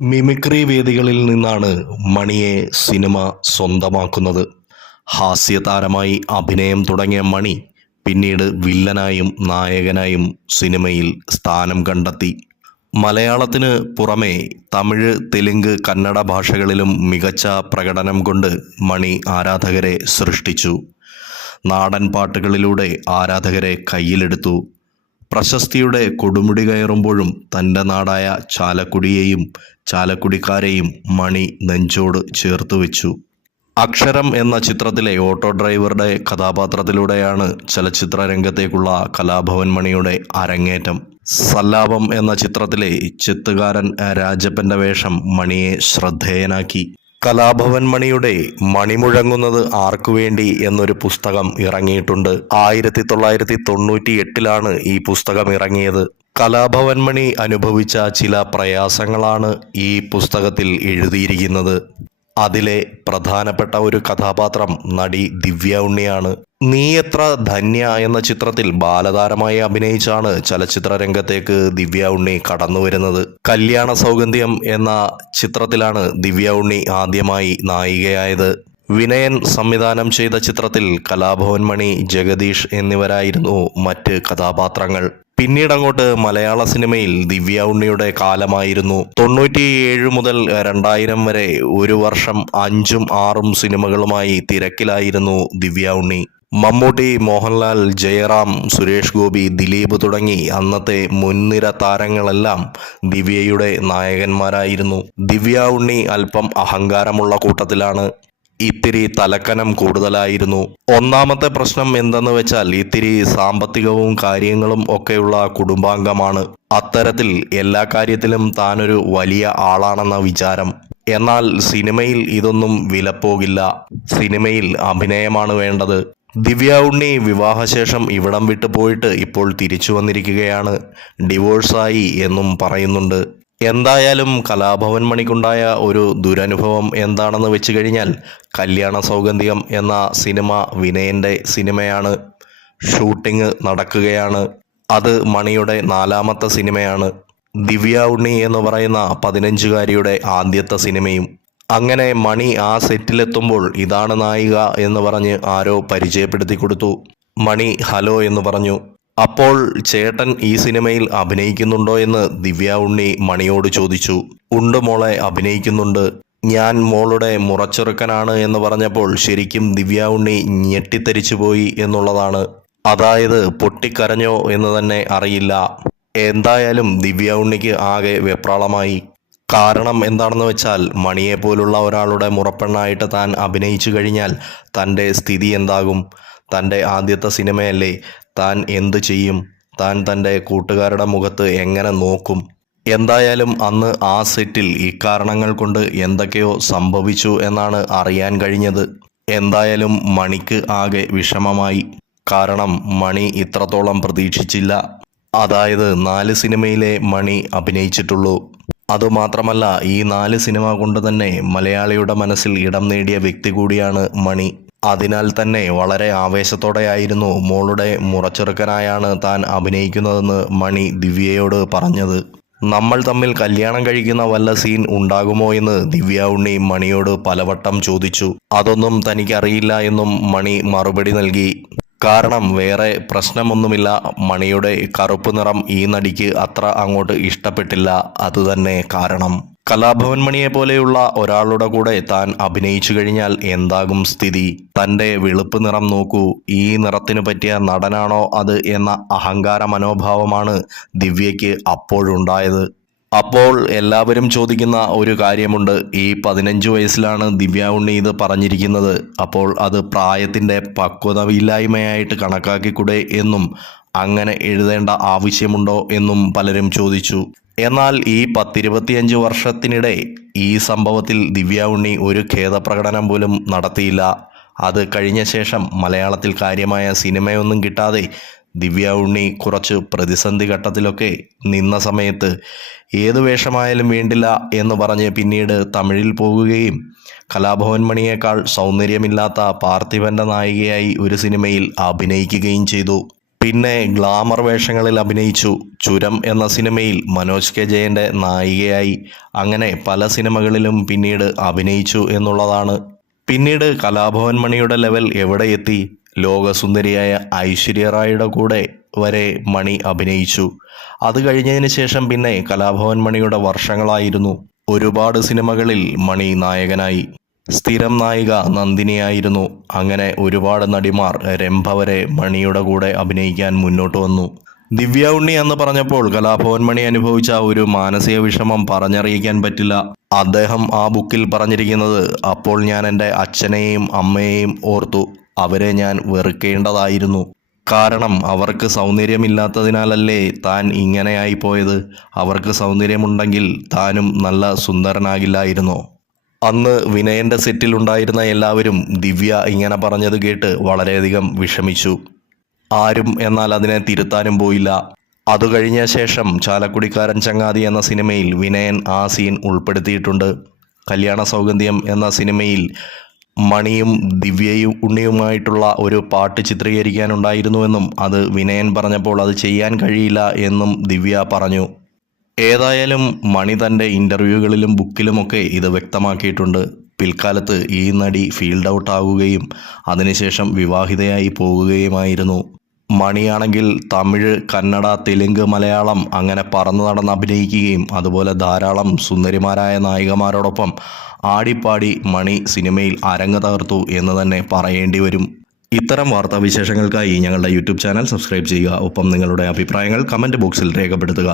Mimicry വേദികളിൽ നിന്നാണ് മണിയെ cinema സ്വന്തമാക്കുന്നത്. ഹാസ്യതാരമായി അഭിനയം തുടങ്ങിയ മണി പിന്നീട് വില്ലനായും നായകനായും സിനിമയിൽ സ്ഥാനം കണ്ടെത്തി. മലയാളത്തിന് പുറമെ തമിഴ് തെലുങ്ക് കന്നഡ ഭാഷകളിലും മികച്ച പ്രകടനം കൊണ്ട് മണി ആരാധകരെ സൃഷ്ടിച്ചു. നാടൻ പാട്ടുകളിലൂടെ ആരാധകരെ കയ്യിലെടുത്തു. പ്രശസ്തിയുടെ കൊടുമുടി കയറുമ്പോഴും തന്റെ നാടായ ചാലക്കുടിയെയും ചാലക്കുടിക്കാരെയും മണി നെഞ്ചോട് ചേർത്ത് വെച്ചു. അക്ഷരം എന്ന ചിത്രത്തിലെ ഓട്ടോ ഡ്രൈവറുടെ കഥാപാത്രത്തിലൂടെയാണ് ചലച്ചിത്ര രംഗത്തേക്കുള്ള കലാഭവൻ മണിയുടെ അരങ്ങേറ്റം. സല്ലാപം എന്ന ചിത്രത്തിലെ ചെത്തുകാരൻ രാജപ്പന്റെ വേഷം മണിയെ ശ്രദ്ധേയനാക്കി. കലാഭവൻ മണിയുടെ മണിമുഴങ്ങുന്നത് ആർക്കു വേണ്ടി എന്നൊരു പുസ്തകം ഇറങ്ങിയിട്ടുണ്ട്. ആയിരത്തി തൊള്ളായിരത്തി തൊണ്ണൂറ്റി എട്ടിലാണ് ഈ പുസ്തകം ഇറങ്ങിയത്. കലാഭവൻ മണി അനുഭവിച്ച ചില പ്രയാസങ്ങളാണ് ഈ പുസ്തകത്തിൽ എഴുതിയിരിക്കുന്നത്. അതിലെ പ്രധാനപ്പെട്ട ഒരു കഥാപാത്രം നടി ദിവ്യ ഉണ്ണിയാണ്. നീ എത്ര ധന്യ എന്ന ചിത്രത്തിൽ ബാലതാരമായി അഭിനയിച്ചാണ് ചലച്ചിത്ര രംഗത്തേക്ക് ദിവ്യ ഉണ്ണി കടന്നു വരുന്നത്. കല്യാണ സൗഗന്ധ്യം എന്ന ചിത്രത്തിലാണ് ദിവ്യ ഉണ്ണി ആദ്യമായി നായികയായത്. വിനയൻ സംവിധാനം ചെയ്ത ചിത്രത്തിൽ കലാഭവൻ മണി ജഗദീഷ് എന്നിവരായിരുന്നു മറ്റ് കഥാപാത്രങ്ങൾ. പിന്നീട് അങ്ങോട്ട് മലയാള സിനിമയിൽ ദിവ്യ ഉണ്ണിയുടെ കാലമായിരുന്നു. തൊണ്ണൂറ്റിയേഴ് മുതൽ രണ്ടായിരം വരെ ഒരു വർഷം അഞ്ചും ആറും സിനിമകളുമായി തിരക്കിലായിരുന്നു ദിവ്യ ഉണ്ണി. മമ്മൂട്ടി മോഹൻലാൽ ജയറാം സുരേഷ് ഗോപി ദിലീപ് തുടങ്ങി അന്നത്തെ മുൻനിര താരങ്ങളെല്ലാം ദിവ്യയുടെ നായകന്മാരായിരുന്നു. ദിവ്യ ഉണ്ണി അല്പം അഹങ്കാരമുള്ള കൂട്ടത്തിലാണ് ഇത്തിരി തലക്കനം കൂടുതലായിരുന്നു. ഒന്നാമത്തെ പ്രശ്നം എന്തെന്ന് വെച്ചാൽ ഇത്തിരി സാമ്പത്തികവും കാര്യങ്ങളും ഒക്കെയുള്ള കുടുംബാംഗമാണ്. അത്തരത്തിൽ എല്ലാ കാര്യത്തിലും താനൊരു വലിയ ആളാണെന്ന വിചാരം. എന്നാൽ സിനിമയിൽ ഇതൊന്നും വിലപ്പോകില്ല. സിനിമയിൽ അഭിനയമാണ് വേണ്ടത്. ദിവ്യ ഉണ്ണി വിവാഹശേഷം ഇവിടം വിട്ടു പോയിട്ട് ഇപ്പോൾ തിരിച്ചു വന്നിരിക്കുകയാണ്. ഡിവോഴ്സായി എന്നും പറയുന്നുണ്ട്. എന്തായാലും കലാഭവൻ മണിക്കുണ്ടായ ഒരു ദുരനുഭവം എന്താണെന്ന് വെച്ച് കഴിഞ്ഞാൽ കല്യാണ സൗഗന്ധികം എന്ന സിനിമ വിനയന്റെ സിനിമയാണ്. ഷൂട്ടിംഗ് നടക്കുകയാണ്. അത് മണിയുടെ നാലാമത്തെ സിനിമയാണ്. ദിവ്യ ഉണ്ണി എന്ന് പറയുന്ന പതിനഞ്ചുകാരിയുടെ ആദ്യത്തെ സിനിമയും അങ്ങനെ മണി ആ സെറ്റിലെത്തുമ്പോൾ ഇതാണ് നായിക എന്ന് പറഞ്ഞ് ആരോ പരിചയപ്പെടുത്തി കൊടുത്തു. മണി ഹലോ എന്ന് പറഞ്ഞു. അപ്പോൾ ചേട്ടൻ ഈ സിനിമയിൽ അഭിനയിക്കുന്നുണ്ടോ എന്ന് ദിവ്യ ഉണ്ണി മണിയോട് ചോദിച്ചു. ഉണ്ട് മോളെ അഭിനയിക്കുന്നുണ്ട്. ഞാൻ മോളുടെ മുറച്ചെറുക്കനാണ് എന്ന് പറഞ്ഞപ്പോൾ ശരിക്കും ദിവ്യ ഉണ്ണി ഞെട്ടിത്തരിച്ചു പോയി എന്നുള്ളതാണ്. അതായത് പൊട്ടിക്കരഞ്ഞോ എന്ന് തന്നെ അറിയില്ല. എന്തായാലും ദിവ്യ ഉണ്ണിക്ക് ആകെ വെപ്രാളമായി. കാരണം എന്താണെന്ന് വെച്ചാൽ മണിയെ പോലുള്ള ഒരാളുടെ മുറപ്പെണ്ണായിട്ട് താൻ അഭിനയിച്ചു കഴിഞ്ഞാൽ തന്റെ സ്ഥിതി എന്താകും? തന്റെ ആദ്യത്തെ സിനിമയല്ലേ? താൻ എന്ത് ചെയ്യും? താൻ തന്റെ കൂട്ടുകാരുടെ മുഖത്ത് എങ്ങനെ നോക്കും? എന്തായാലും അന്ന് ആ സെറ്റിൽ ഇക്കാരണങ്ങൾ കൊണ്ട് എന്തൊക്കെയോ സംഭവിച്ചു എന്നാണ് അറിയാൻ കഴിഞ്ഞത്. എന്തായാലും മണിക്ക് ആകെ വിഷമമായി. കാരണം മണി ഇത്രത്തോളം പ്രതീക്ഷിച്ചില്ല. അതായത് നാല് സിനിമയിലെ മണി അഭിനയിച്ചിട്ടുള്ളൂ. അതുമാത്രമല്ല ഈ നാല് സിനിമ കൊണ്ട് തന്നെ മലയാളിയുടെ മനസ്സിൽ ഇടം നേടിയ വ്യക്തി കൂടിയാണ് മണി. അതിനാൽ തന്നെ വളരെ ആവേശത്തോടെയായിരുന്നു മോളുടെ മുറച്ചെറുക്കനായാണ് താൻ അഭിനയിക്കുന്നതെന്ന് മണി ദിവ്യയോട് പറഞ്ഞത്. നമ്മൾ തമ്മിൽ കല്യാണം കഴിക്കുന്ന വല്ല സീൻ ഉണ്ടാകുമോ എന്ന് ദിവ്യ ഉണ്ണി മണിയോട് പലവട്ടം ചോദിച്ചു. അതൊന്നും തനിക്കറിയില്ല എന്നും മണി മറുപടി നൽകി. കാരണം വേറെ പ്രശ്നമൊന്നുമില്ല. മണിയുടെ കറുപ്പ് നിറം ഈ നടിക്ക് അത്ര അങ്ങോട്ട് ഇഷ്ടപ്പെട്ടില്ല. അതുതന്നെ കാരണം. കലാഭവൻ മണിയെ പോലെയുള്ള ഒരാളുടെ കൂടെ താൻ അഭിനയിച്ചു കഴിഞ്ഞാൽ എന്താകും സ്ഥിതി? തന്റെ വെളുപ്പ് നിറം നോക്കൂ. ഈ നിറത്തിനു പറ്റിയ നടനാണോ അത് എന്ന അഹങ്കാര മനോഭാവമാണ് ദിവ്യയ്ക്ക് അപ്പോഴുണ്ടായത്. അപ്പോൾ എല്ലാവരും ചോദിക്കുന്ന ഒരു കാര്യമുണ്ട്. ഈ പതിനഞ്ച് വയസ്സിലാണ് ദിവ്യ ഉണ്ണി ഇത് പറഞ്ഞിരിക്കുന്നത്. അപ്പോൾ അത് പ്രായത്തിന്റെ പക്വതയില്ലായ്മയായിട്ട് കണക്കാക്കിക്കൂടെ എന്നും അങ്ങനെ എഴുതേണ്ട ആവശ്യമുണ്ടോ എന്നും പലരും ചോദിച്ചു. എന്നാൽ ഈ പത്തിരുപത്തിയഞ്ച് വർഷത്തിനിടെ ഈ സംഭവത്തിൽ ദിവ്യ ഉണ്ണി ഒരു ഖേദപ്രകടനം പോലും നടത്തിയില്ല. അത് കഴിഞ്ഞ ശേഷം മലയാളത്തിൽ കാര്യമായ സിനിമയൊന്നും കിട്ടാതെ ദിവ്യ ഉണ്ണി കുറച്ച് പ്രതിസന്ധി ഘട്ടത്തിലൊക്കെ നിന്ന സമയത്ത് ഏത് വേഷമായാലും വേണ്ടില്ല എന്ന് പറഞ്ഞ് പിന്നീട് തമിഴിൽ പോകുകയും കലാഭവൻ മണിയേക്കാൾ സൗന്ദര്യമില്ലാത്ത പാർത്ഥിവന്റെ നായികയായി ഒരു സിനിമയിൽ അഭിനയിക്കുകയും ചെയ്തു. പിന്നെ ഗ്ലാമർ വേഷങ്ങളിൽ അഭിനയിച്ചു. ചുരം എന്ന സിനിമയിൽ മനോജ് കെ ജയന്റെ നായികയായി. അങ്ങനെ പല സിനിമകളിലും പിന്നീട് അഭിനയിച്ചു എന്നുള്ളതാണ്. പിന്നീട് കലാഭവൻ മണിയുടെ ലെവൽ എവിടെ എത്തി? ലോകസുന്ദരിയായ ഐശ്വര്യ റായിയുടെ കൂടെ വരെ മണി അഭിനയിച്ചു. അത് കഴിഞ്ഞതിന് ശേഷം പിന്നെ കലാഭവൻ മണിയുടെ വർഷങ്ങളായിരുന്നു. ഒരുപാട് സിനിമകളിൽ മണി നായകനായി. സ്ഥിരം നായിക നന്ദിനിയായിരുന്നു. അങ്ങനെ ഒരുപാട് നടിമാർ രംഭ വരെ മണിയുടെ കൂടെ അഭിനയിക്കാൻ മുന്നോട്ട് വന്നു. ദിവ്യ ഉണ്ണി എന്ന് പറഞ്ഞപ്പോൾ കലാഭവൻ മണി അനുഭവിച്ച ഒരു മാനസിക വിഷമം പറഞ്ഞറിയിക്കാൻ പറ്റില്ല. അദ്ദേഹം ആ ബുക്കിൽ പറഞ്ഞിരിക്കുന്നത് അപ്പോൾ ഞാൻ എന്റെ അച്ഛനെയും അമ്മയെയും ഓർത്തു. അവരെ ഞാൻ വെറുക്കേണ്ടതായിരുന്നു. കാരണം അവർക്ക് സൗന്ദര്യമില്ലാത്തതിനാലല്ലേ താൻ ഇങ്ങനെയായി പോയത്. അവർക്ക് സൗന്ദര്യമുണ്ടെങ്കിൽ താനും നല്ല സുന്ദരനാകില്ലായിരുന്നു? അന്ന് വിനയന്റെ സെറ്റിൽ ഉണ്ടായിരുന്ന എല്ലാവരും ദിവ്യ ഇങ്ങനെ പറഞ്ഞത് കേട്ട് വളരെയധികം വിഷമിച്ചു. ആരും എന്നാൽ അതിനെ തിരുത്താനും പോയില്ല. അത് കഴിഞ്ഞ ശേഷം ചാലക്കുടിക്കാരൻ ചങ്ങാതി എന്ന സിനിമയിൽ വിനയൻ ആ സീൻ ഉൾപ്പെടുത്തിയിട്ടുണ്ട്. കല്യാണ സൗഗന്ധ്യം എന്ന സിനിമയിൽ മണിയും ദിവ്യയും ഉണ്ണിയുമായിട്ടുള്ള ഒരു പാട്ട് ചിത്രീകരിക്കാനുണ്ടായിരുന്നുവെന്നും അത് വിനയൻ പറഞ്ഞപ്പോൾ അത് ചെയ്യാൻ കഴിയില്ല എന്നും ദിവ്യ പറഞ്ഞു. ഏതായാലും മണി തന്റെ ഇന്റർവ്യൂകളിലും ബുക്കിലുമൊക്കെ ഇത് വ്യക്തമാക്കിയിട്ടുണ്ട്. പിൽക്കാലത്ത് ഈ നടി ഫീൽഡ് ഔട്ട് ആകുകയും അതിനുശേഷം വിവാഹിതയായി പോകുകയുമായിരുന്നു. മണിയാണെങ്കിൽ തമിഴ് കന്നഡ തെലുങ്ക് മലയാളം അങ്ങനെ പറന്നു നടന്ന് അഭിനയിക്കുകയും അതുപോലെ ധാരാളം സുന്ദരിമാരായ നായികമാരോടൊപ്പം ആടിപ്പാടി മണി സിനിമയിൽ അരങ്ങ് തകർത്തു എന്ന് തന്നെ പറയേണ്ടി വരും. ഇത്തരം വാർത്താ വിശേഷങ്ങൾക്കായി ഞങ്ങളുടെ യൂട്യൂബ് ചാനൽ സബ്സ്ക്രൈബ് ചെയ്യുക. ഒപ്പം നിങ്ങളുടെ അഭിപ്രായങ്ങൾ കമന്റ് ബോക്സിൽ രേഖപ്പെടുത്തുക.